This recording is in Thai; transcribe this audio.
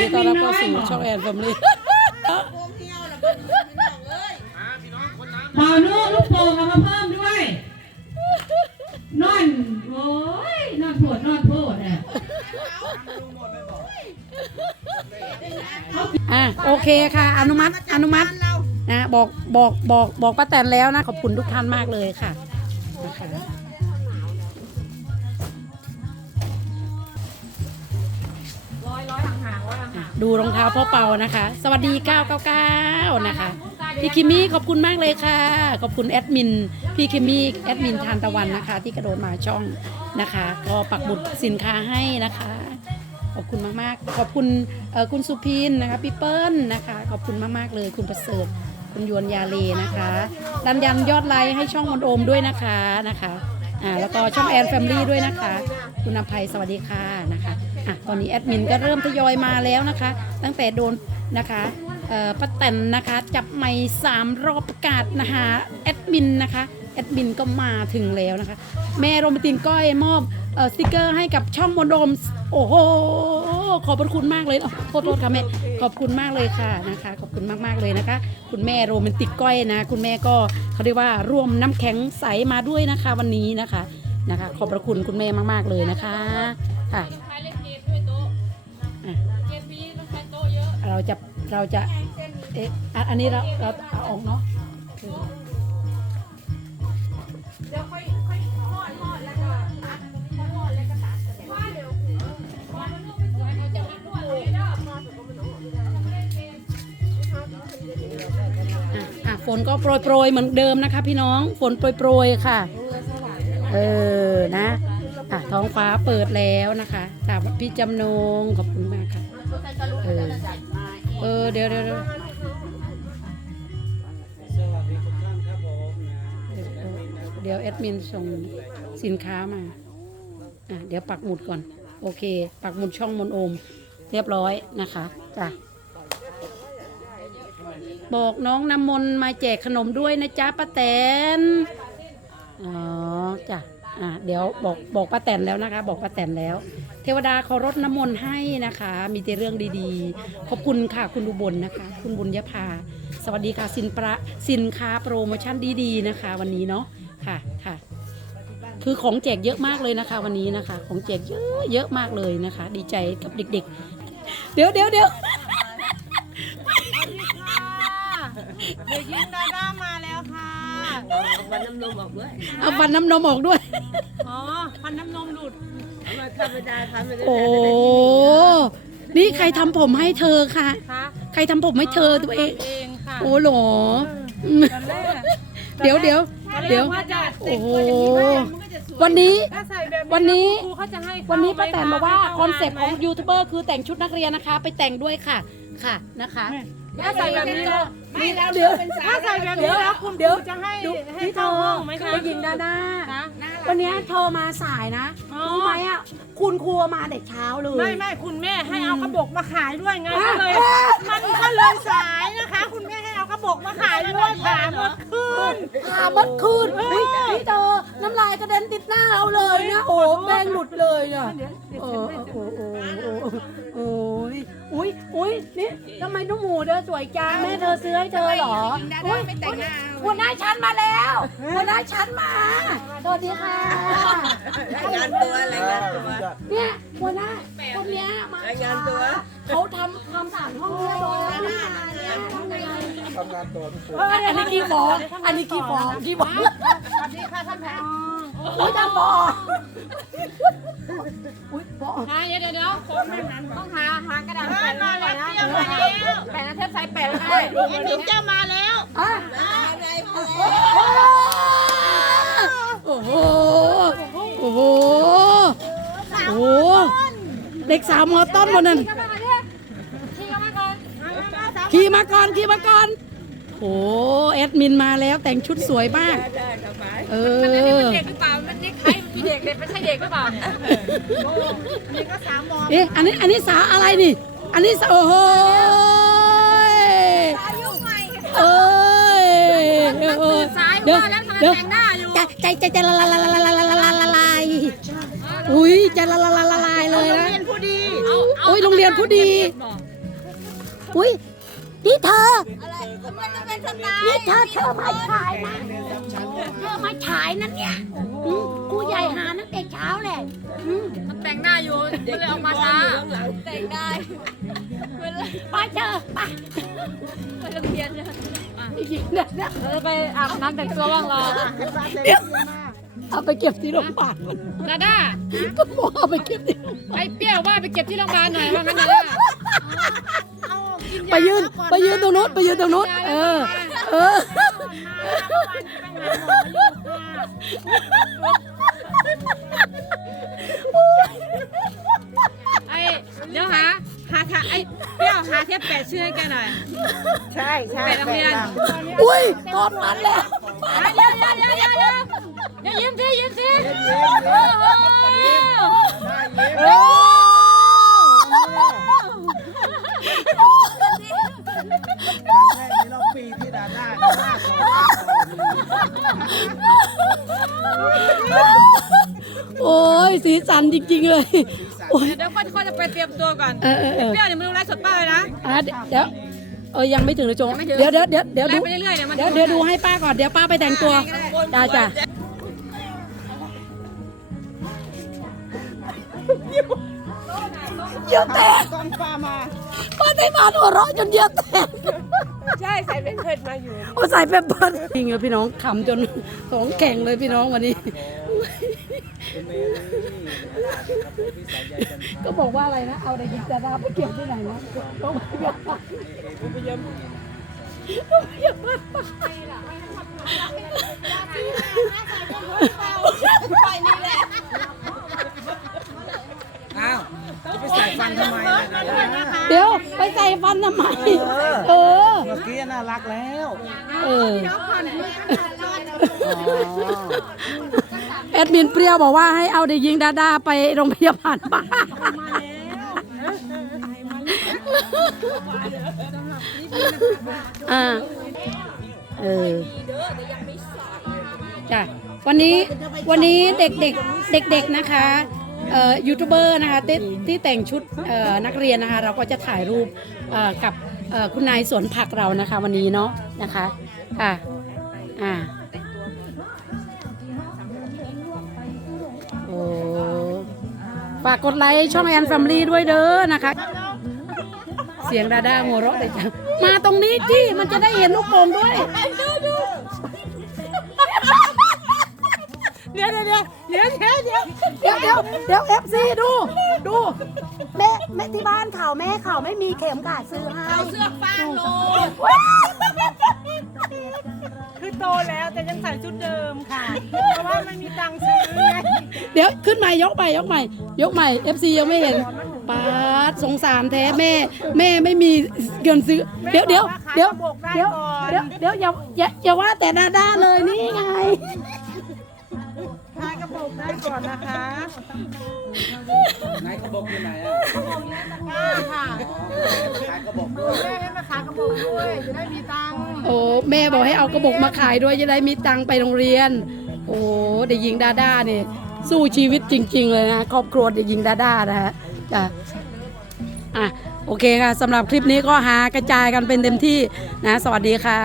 ดีต้อนรับเข้าสู่ช่องแอนแฟมิลี่เป่าลูกลูกโป่งเอามาเพิ่มด้วยนอนโอ้ยนอนโผดนอนโผดอะอะโอเคค่ะ อนุมัติอนุมัตินะบอกบอกบอกบอกป้าแตนแล้วนะ ขอบคุณทุกท่านมากเลยค่ะนะคะ ดูรองเท้าพ่อเปานะคะ สวัสดี 999 นะคะ พี่คิมมี่ขอบคุณมากเลยค่ะ ขอบคุณแอดมิน พี่คิมมี่แอดมินทานตะวันนะคะ ที่กระโดดมาช่องนะคะ ก็ปักบุตรสินค้าให้นะคะ ขอบคุณมากๆ ขอบคุณคุณสุพินนะคะพี่เปิ้ลนะคะ ขอบคุณมากๆเลยคุณประเสริฐคุณยวนยาเลนะคะดันยันยอดไลค์ให้ช่องมนโอมด้วยนะคะนะคะอ่าแล้วก็ช่องแอนแฟมลี่ด้วยนะคะ คุณอภัยสวัสดีค่ะนะคะ อะตอนนี้แอดมินก็เริ่มทยอยมาแล้วนะคะ ตั้งแต่โดนนะคะป้าแตนนะคะจับไม้สามรอบประกาศนะคะแอดมินนะคะแอดมินก็มาถึงแล้วนะคะ แม่โรมตินก้อยมอบสติกเกอร์ให้กับช่องมนโอมโอ้โหขอบพระคุณมากเลยอ๋อโทษโทษค่ะแม่ขอบคุณมากเลยค่ะนะคะ ขอบคุณมากๆเลยนะคะ คุณแม่โรแมนติกก้อยนะ คุณแม่ก็เขาเรียกว่าร่วมน้ำแข็งใสมาด้วยนะคะวันนี้นะคะนะคะ ขอบพระคุณคุณแม่มากๆเลยนะคะค่ะ จะเราจะเอ๊ะอันนี้เราเราเอาออกเนาะอะอะฝนก็โปรยโปรยเหมือนเดิมนะคะ พี่น้องฝนโปรยโปรยค่ะ เออนะอะท้องฟ้าเปิดแล้วนะคะจากพี่จำนงขอบคุณมากค่ะเออ เออเดี๋ยวเดี๋ยวเดี๋ยวเดี๋ยวแอดมินส่งสินค้ามาอะเดี๋ยวปักหมุดก่อน โอเค ปักหมุดช่องมนโอม เรียบร้อยนะคะจ้ะบอกน้องน้ำมนต์มาแจกขนมด้วยนะจ๊ะป้าแตนอ๋อจ้ะอะเดี๋ยวบอกบอกป้าแตนแล้วนะคะ บอกป้าแตนแล้ว วดาเขอรดน้ำมนต์ให้นะคะ มีแต่เรื่องดีๆ ขอบคุณค่ะคุณอุบลนะคะ คุณบุญยภา สวัสดีค่ะสินประสินค้าโปรโมชั่นดีๆนะคะ วันนี้เนาะค่ะค่ะ คือของแจกเยอะมากเลยนะคะ วันนี้นะคะ ของแจกเยอะเยอะมากเลยนะคะ ดีใจกับเด็ก ๆ เดี๋ยวเดี๋ยวเดี๋ยว เด็กหญิงดาด้ามาแล้ว ค่ะวันน้ำนมออกด้วยเอาฟันน้ำนมออกด้วย อ๋อพันน้ำนมหลุดเอามาธรรมดาทำไปได้โอ้นี่ใครทำผมให้เธอคะคะใครทำผมให้เธอตัวเอง เองค่ะโอ้โหอืมตอนแรกเดี๋ยวเดี๋ยวเดี๋ยวว่าจะโอ้โหวันนี้ ถ้าใส่แบบวันนี้ ครูเขาจะให้วันนี้ป้าแตนเข้บอกว่าไหมะคอนเซ็ปต์ของให้ข้ายูทูบเบอร์คือแต่งชุดนักเรียนนะคะ ไปแต่งด้วยค่ะ ค่ะนะคะ ถ้าใส่แบบนี้แล้วไม่แล้วเดี๋ยวถ้าใส่แบบนี้แล้วคุณคเดี๋ยวรูจะให้ดูให้นี่เธเข้าอห้องไหมคะไปยิงดาด้าคะวันนี้เธอมาสายนะอ๋อรู้ไหมอะคุณครัวมาแต่เช้าเลยไม่ไม่คุณแม่ให้เอากระบอกมาขายด้วยไงอะก็เลยอะมันก็เลยสายนะคะ คุณแม่ให้เอากระบอกมาขายด้วยผ่า นหมดคืนอาเมื่อคืนเฮ้ยนี่เธอน้ำลายกระเด็นติดหน้าเราเลยนะโอ้แป้งหลุดเลยอะเดี๋ยวเดี๋ยวเอเช็ดอให้ดูโอ้โอ้โอ้โอ้ยอุ้ยอุ้ยนี่ทำไมน้องหมูเธอสวยจังแม่เธอซื้อให้เธอเหรออุ้ยหัวหน้าชั้นมาแล้วหัวหน้าชั้นมาสวัสดีค่ะรายงานตัวรายงานตัวเนี่ยหัวหน้าคนเนี้ยมารายงานตัวเขาทำทำสารห้องเรียบร้อยแล้วเนี่ย ทำงานทำงานตัวทุกคนอันนี้กี่ฟองอันนี้กี่ฟองกี่ฟองสวัสดีค่ะท่านผออุ้ยจะฟองอุ้ยฟองหาเดี๋ยวเดี๋ยวเดี๋ยวต้องหาหากระดาษแปะมาแล้วเตรียมมาแล้วแปะนะเทปใส่แปะก็ได้แอนนินจะมาแล้วอะอะไรมาแล้วโอ้โหโอ้โหโอ้โหเด็กสาวมอต้นวันนั้นขี่มาก่อนขี่มาก่อน โอ้แอดมินมาแล้วแต่งชุดสวยมาก ได้สบายเออเด็กหรือเปล่า มันนี่ใครมีเด็กเด็กไม่ใช่เด็กหรือเปล่าเนี่ยนี่ก็สามมอเอ๊ะอันนี้อันนี้สาวอะไรนี่ อันนี้สาวโอ้โหยอายุใหม่เอ้ยเออสายเดี๋ยวว่าแล้วทำไมเดี๋ยวแต่งหน้าอยู่ใจใจใจใจละละละละละละละละละลายอุ้ยใจละละละละลายเลยนะเรียนผู้ดีโอ้ยโรงเรียนผู้ดี อุ้ยนี่เธออะไร มันจะเป็นสไตล์นี่เธอเธอมาฉายนะเธอมาฉายนั่นเนี่ยอืมครูใหญ่หาตั้งแต่เช้าแหละอืมมันแต่งหน้าอยู่ก็เลยออกมาช้าแต่งได้ไปเจอไปไปโรงเรียนเนี่ยยิงนะนะเราจะไปอาบน้ำแต่งตัวบ้างรอเดี๋ยวเอาไปเก็บที่โรงพยาบาลดาด้าก็บอกเอาไปเก็บที่โรงพยาบาลไอ้เปรี้ยวว่าไปเก็บที่โรงพยาบาลหน่อยว่างั้นดาด้า ไปยืนไปยืนตรงนู้นไปยืนตรงนู้นเออ เออไอ้เดี๋ยวหาหาหาไอ้เปรี้ยวหาเทปแปะชื่อให้แกหน่อย ใช่ใช่แปะโรงเรียน อุ้ยตอนมันแล้วเดี๋ยวเดี๋ยวเดี๋ยวเดี๋ยวเดี๋ยวเดี๋ยวยิ้มสิยิ้มสิโอ้โห โอ้เราปีที่ดาด้าหน้าสองโอ้ยสีสันจริงๆเลย โอ้ย เดี๋ยวก็เขาจะไปเตรียมตัวก่อนเออเออเออ เปรี้ยวเดี๋ยวมึงดูไลฟ์สดป้าเลยนะ อะเดี๋ยวเออยังไม่ถึงเลยจงไม่ถึงเดี๋ยวเดี๋ยวเดี๋ยวเดี๋ยวไลดูฟ์ไปเรื่อยๆเดี๋ยวมัน เดี๋ยวเดี๋ยวดูให้ป้าก่อนเดี๋ยวป้าไปแต่งตัวจ้าจ้าเยอะแตก ตอนป้ามา ป้าได้มาหัวเราะจนเยอะแตกใช่ใส่เป็นเพิดมาอยู่โอ้ใส่เปปเปอร์จริงเหรอพี่น้องขำจนสองแข่งเลยพี่น้องวันนี้ ก็บอกว่าอะไรนะ เอาแต่ยิงแต่ดาไปเก็บที่ไหนนะโรงพยาบาลโรงพยาบาลโรงพยาบาลไปนี่แหละอ้าวจะไปใส่ฟันทำไมล่ะดาด้าเดี๋ยว ไปใส่ฟันทำไมเออ เมื่อกี้น่ารักแล้วเออแอดมินเปรี้ยวบอกว่าให้เอาเด็กหญิงดาดาไปโรงพยาบาลบ้าอ่าเออจ้ะวันนี้วันนี้เด็กเด็กเด็กเด็กๆนะคะเอ่อ ยูทูบเบอร์นะคะที่ที่แต่งชุดนักเรียนนะคะ เราก็จะถ่ายรูปกับคุณนายสวนผักเรานะคะ วันนี้เนาะนะคะค่ะอ่าโอ้ฝากกดไลค์ช่องแอนแฟมลี่ด้วยเด้อนะคะ เสียงดาด้าหัวเราะเลยจ้ะมาตรงนี้ที่มันจะได้เห็นลูกโป่งด้วย เดี๋ยวเดี๋ยวเดี๋ยวเดี๋ยวเดี๋ยวเดี๋ยวเดี๋ยวเดี๋ยวเดี๋ยวเอฟซีดู ดูแม่แม่ที่บ้านเขาแม่เขาไม่มีเข็มขาดซื้อให้เอาเสื้อฟางโลคือโตแล้วแต่ยังใส่ชุดเดิมค่ะ เพราะว่าไม่มีตังค์ซื้อไงเดี๋ยวขึ้นใหม่ยกใหม่ยกใหม่ยกใหม่เอฟซียังไม่เห็นปาดสงสารแท้แม่ แม่ไม่มีเงินซื้อ เดี๋ยวเดี๋ยวเดี๋ยวเดี๋ยวเดี๋ยวเดี๋ยวอย่าอย่าอย่าว่าแต่ดาด้าเลยนี่ไง ทายกระปุกได้ก่อนนะคะไหนกระบอกอยู่ไหนอะค่ะขายกระบอกด้วยแม่ให้มาขายกระปุกด้วยจะได้มีตังค์โอ้แม่บอกให้เอากระบอกมาขายด้วยจะได้มีตังค์ไปโรงเรียน โอ้เด็กหญิงดาด้าเนี่ยสู้ชีวิตจริง ๆ เลยนะครอบครัวเด็กหญิงดาด้านะฮะจ้ะอะโอเคค่ะสำหรับคลิปนี้ก็หากระจายกันเป็นเต็มที่นะ สวัสดีค่ะ